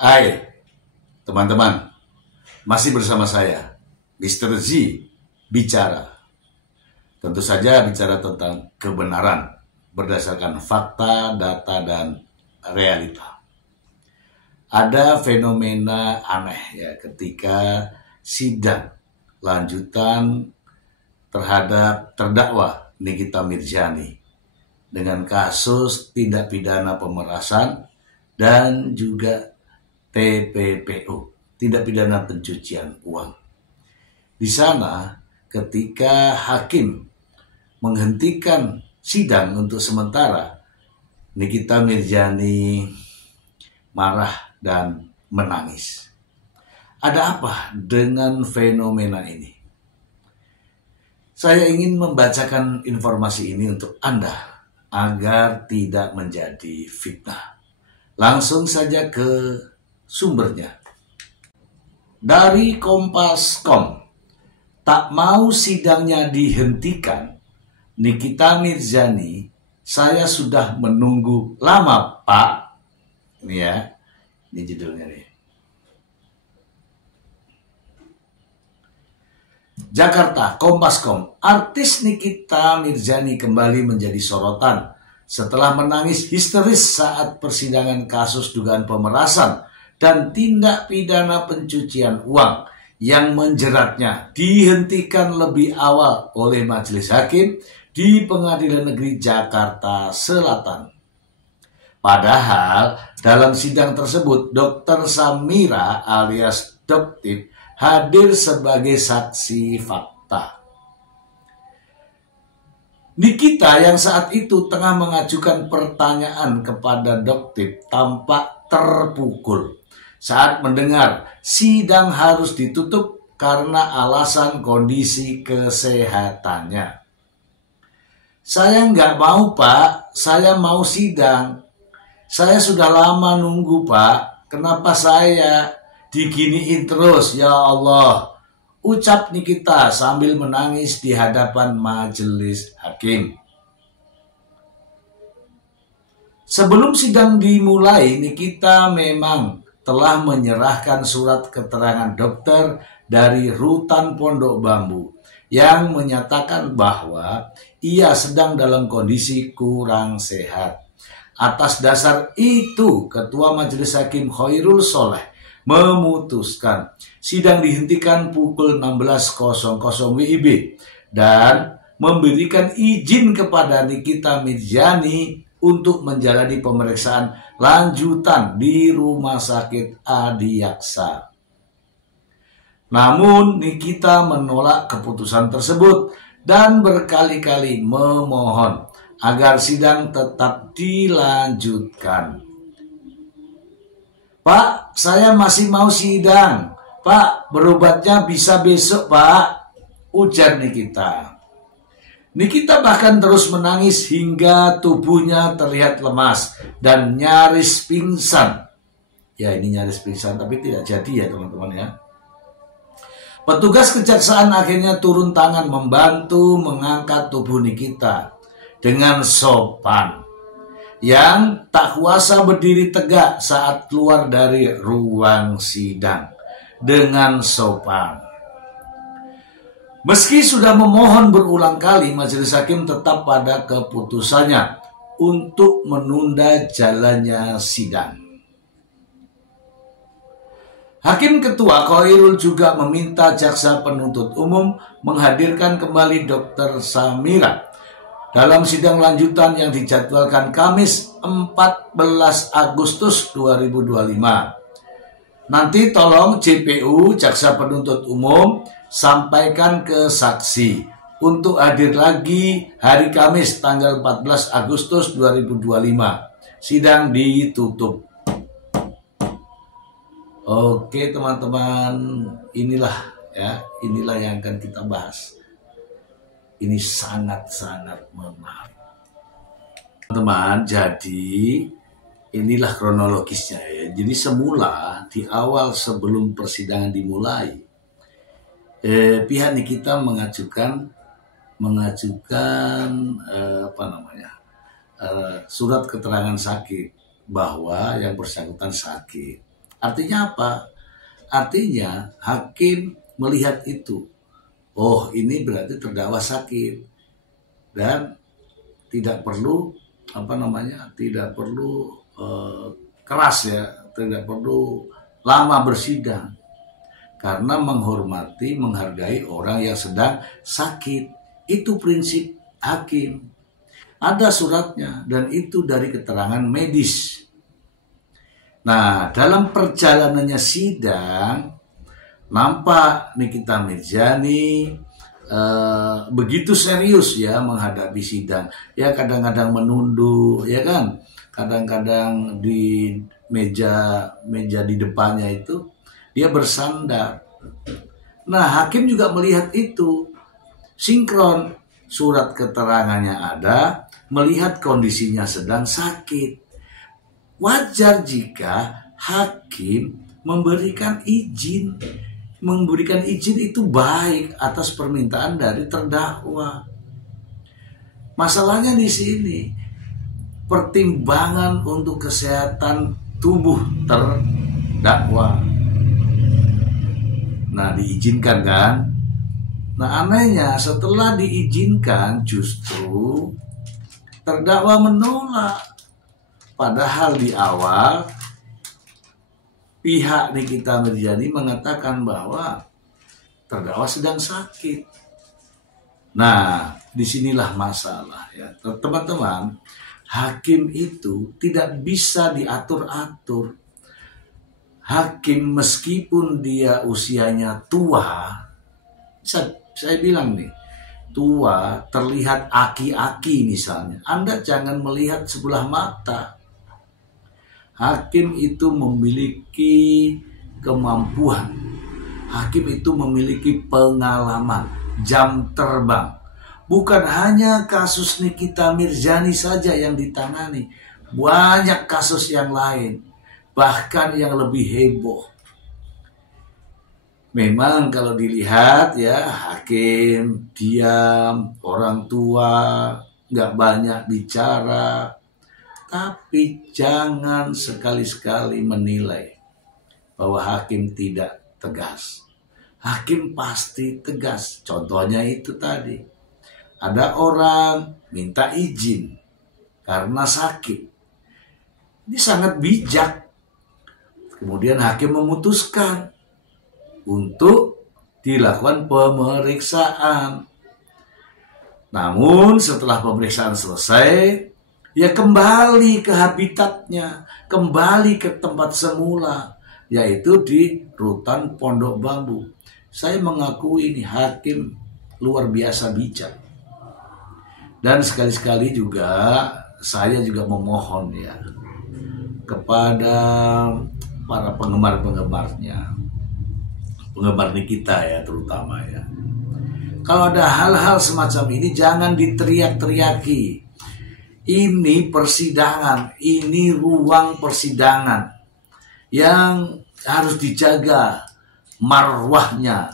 Hai teman-teman, masih bersama saya, Mr. Z, bicara. Tentu saja bicara tentang kebenaran berdasarkan fakta, data, dan realita. Ada fenomena aneh ya ketika sidang lanjutan terhadap terdakwa Nikita Mirzani dengan kasus tindak pidana pemerasan dan juga TPPU, tindak pidana pencucian uang. Di sana ketika hakim menghentikan sidang untuk sementara, Nikita Mirzani marah dan menangis. Ada apa dengan fenomena ini? Saya ingin membacakan informasi ini untuk Anda agar tidak menjadi fitnah. Langsung saja ke sumbernya. Dari Kompas.com, tak mau sidangnya dihentikan, Nikita Mirzani, saya sudah menunggu lama, Pak. Ini ya, ini judulnya nih. Jakarta, Kompas.com, artis Nikita Mirzani kembali menjadi sorotan setelah menangis histeris saat persidangan kasus dugaan pemerasan dan tindak pidana pencucian uang yang menjeratnya dihentikan lebih awal oleh majelis hakim di Pengadilan Negeri Jakarta Selatan. Padahal dalam sidang tersebut Dr. Samira alias Doktip hadir sebagai saksi fakta. Nikita yang saat itu tengah mengajukan pertanyaan kepada Doktip tampak terpukul saat mendengar sidang harus ditutup karena alasan kondisi kesehatannya. Saya nggak mau, Pak. Saya mau sidang. Saya sudah lama nunggu, Pak. Kenapa saya diginiin terus, ya Allah? Ucap Nikita sambil menangis di hadapan majelis hakim. Sebelum sidang dimulai, Nikita memang telah menyerahkan surat keterangan dokter dari Rutan Pondok Bambu yang menyatakan bahwa ia sedang dalam kondisi kurang sehat. Atas dasar itu, Ketua Majelis Hakim Khairul Soleh memutuskan sidang dihentikan pukul 16.00 WIB dan memberikan izin kepada Nikita Mirzani untuk menjalani pemeriksaan lanjutan di Rumah Sakit Adiaksa. Namun Nikita menolak keputusan tersebut dan berkali-kali memohon agar sidang tetap dilanjutkan. Pak, saya masih mau sidang. Pak, berobatnya bisa besok, Pak. Ujar Nikita. Nikita bahkan terus menangis hingga tubuhnya terlihat lemas dan nyaris pingsan. Ya, ini nyaris pingsan, tapi tidak jadi ya teman-teman ya. Petugas kejaksaan akhirnya turun tangan membantu mengangkat tubuh Nikita dengan sopan, yang tak kuasa berdiri tegak saat keluar dari ruang sidang dengan sopan. Meski sudah memohon berulang kali, majelis hakim tetap pada keputusannya untuk menunda jalannya sidang. Hakim Ketua Khairul juga meminta jaksa penuntut umum menghadirkan kembali Dr. Samira dalam sidang lanjutan yang dijadwalkan Kamis 14 Agustus 2025. Nanti tolong JPU, Jaksa Penuntut Umum, sampaikan ke saksi untuk hadir lagi hari Kamis tanggal 14 Agustus 2025. Sidang ditutup. Oke teman-teman, inilah yang akan kita bahas. Ini sangat-sangat menarik. Teman-teman, jadi inilah kronologisnya ya. Jadi semula di awal sebelum persidangan dimulai, pihak Nikita mengajukan surat keterangan sakit bahwa yang bersangkutan sakit. Artinya apa? Artinya hakim melihat itu. Oh, ini berarti terdakwa sakit dan tidak perlu tidak perlu keras ya, tidak perlu lama bersidang karena menghargai orang yang sedang sakit. Itu prinsip hakim. Ada suratnya dan itu dari keterangan medis. Nah, dalam perjalanannya sidang nampak Nikita Mirzani begitu serius ya menghadapi sidang. Ya kadang-kadang menunduk, ya kan? Kadang-kadang di meja di depannya itu dia bersandar. Nah, hakim juga melihat itu. Sinkron, surat keterangannya ada, melihat kondisinya sedang sakit. Wajar jika hakim memberikan izin. Memberikan izin itu baik atas permintaan dari terdakwa. Masalahnya di sini, pertimbangan untuk kesehatan tubuh terdakwa. Nah, diizinkan kan? Nah, anehnya setelah diizinkan justru terdakwa menolak. Padahal di awal pihak Nikita Mirzani mengatakan bahwa terdakwa sedang sakit. Nah, disinilah masalah ya. Teman-teman, hakim itu tidak bisa diatur-atur. Hakim meskipun dia usianya tua, saya bilang nih, tua, terlihat aki-aki misalnya. Anda jangan melihat sebelah mata. Hakim itu memiliki kemampuan. Hakim itu memiliki pengalaman, jam terbang. Bukan hanya kasus Nikita Mirzani saja yang ditangani. Banyak kasus yang lain. Bahkan yang lebih heboh. Memang kalau dilihat ya, hakim diam, orang tua, nggak banyak bicara. Tapi jangan sekali-sekali menilai bahwa hakim tidak tegas. Hakim pasti tegas. Contohnya itu tadi. Ada orang minta izin karena sakit. Ini sangat bijak. Kemudian hakim memutuskan untuk dilakukan pemeriksaan. Namun setelah pemeriksaan selesai, ya kembali ke habitatnya, kembali ke tempat semula, yaitu di rutan Pondok Bambu. Saya mengakui ini hakim luar biasa bijak. Dan sekali-sekali juga saya juga memohon ya kepada para penggemar-penggemarnya, penggemar Nikita ya terutama ya. Kalau ada hal-hal semacam ini jangan diteriak-teriaki. Ini persidangan, ini ruang persidangan yang harus dijaga marwahnya.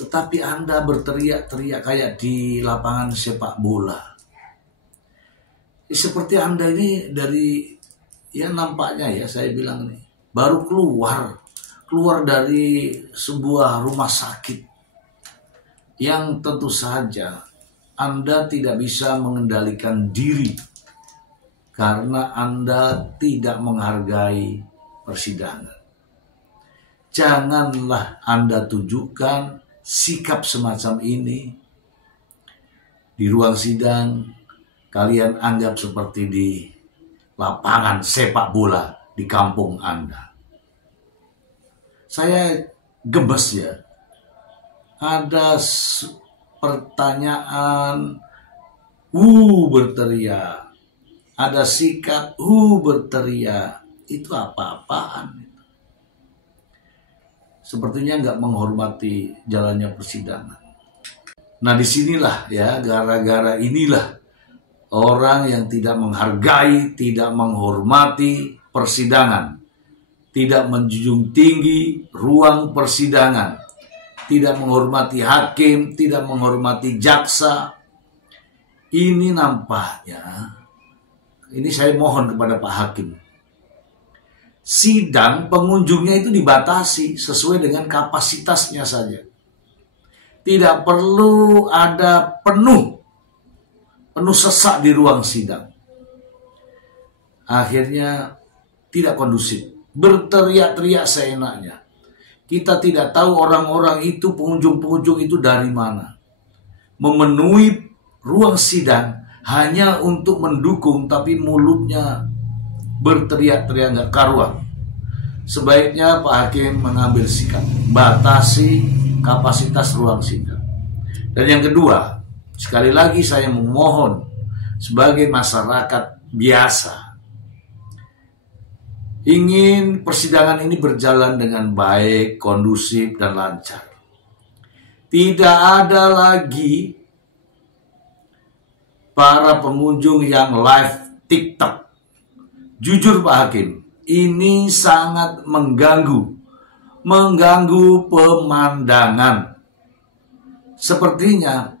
Tetapi Anda berteriak-teriak kayak di lapangan sepak bola. Seperti Anda ini dari, ya nampaknya ya saya bilang nih, baru keluar dari sebuah rumah sakit yang tentu saja Anda tidak bisa mengendalikan diri karena Anda tidak menghargai persidangan. Janganlah Anda tunjukkan sikap semacam ini di ruang sidang. Kalian anggap seperti di lapangan sepak bola di kampung Anda. Saya gemes ya. Ada pertanyaan, berteriak. Ada sikap, berteriak. Itu apa-apaan. Sepertinya nggak menghormati jalannya persidangan. Nah disinilah ya, gara-gara inilah orang yang tidak menghargai, tidak menghormati persidangan, tidak menjunjung tinggi ruang persidangan, tidak menghormati hakim, tidak menghormati jaksa. Ini nampaknya, ini saya mohon kepada Pak Hakim, sidang pengunjungnya itu dibatasi sesuai dengan kapasitasnya saja. Tidak perlu ada penuh sesak di ruang sidang. Akhirnya tidak kondusif, berteriak-teriak seenaknya. Kita tidak tahu orang-orang itu, pengunjung-pengunjung itu dari mana. Memenuhi ruang sidang hanya untuk mendukung, tapi mulutnya berteriak-teriak nggak karuan. Sebaiknya Pak Hakim mengambil sikap, batasi kapasitas ruang sidang. Dan yang kedua, sekali lagi saya memohon sebagai masyarakat biasa, ingin persidangan ini berjalan dengan baik, kondusif, dan lancar. Tidak ada lagi para pengunjung yang live TikTok. Jujur Pak Hakim, ini sangat mengganggu pemandangan. Sepertinya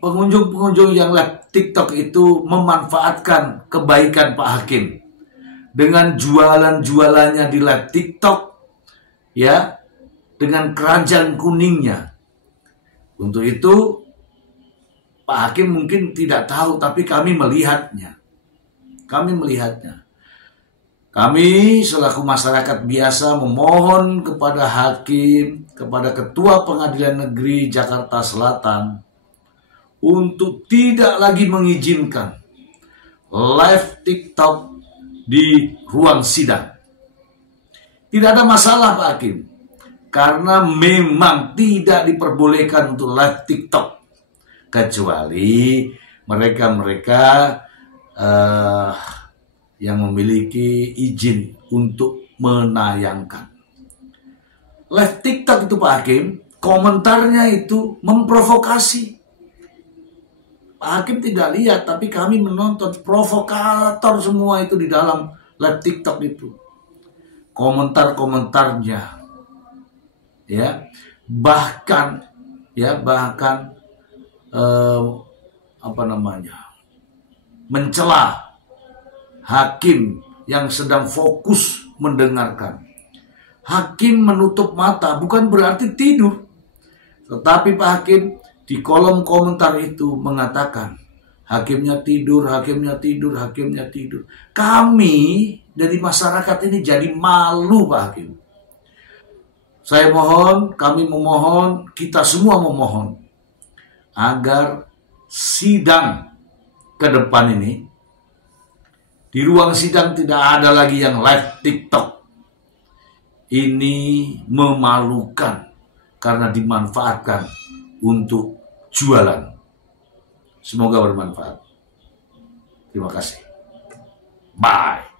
pengunjung-pengunjung yang live TikTok itu memanfaatkan kebaikan Pak Hakim dengan jualan-jualannya di live TikTok, ya, dengan keranjang kuningnya. Untuk itu Pak Hakim mungkin tidak tahu, tapi kami melihatnya. Kami selaku masyarakat biasa memohon kepada hakim, kepada Ketua Pengadilan Negeri Jakarta Selatan untuk tidak lagi mengizinkan live TikTok di ruang sidang. Tidak ada masalah Pak Hakim, karena memang tidak diperbolehkan untuk live TikTok, kecuali mereka-mereka yang memiliki izin untuk menayangkan. Live TikTok itu Pak Hakim, komentarnya itu memprovokasi. Pak Hakim tidak lihat, tapi kami menonton, provokator semua itu di dalam live TikTok itu. Komentar-komentarnya, ya, bahkan mencela hakim yang sedang fokus mendengarkan. Hakim menutup mata bukan berarti tidur, tetapi Pak Hakim di kolom komentar itu mengatakan hakimnya tidur. Kami dari masyarakat ini jadi malu Pak Hakim. Saya mohon, kami memohon, kita semua memohon agar sidang ke depan ini, di ruang sidang tidak ada lagi yang live TikTok. Ini memalukan karena dimanfaatkan untuk jualan. Semoga bermanfaat. Terima kasih. Bye.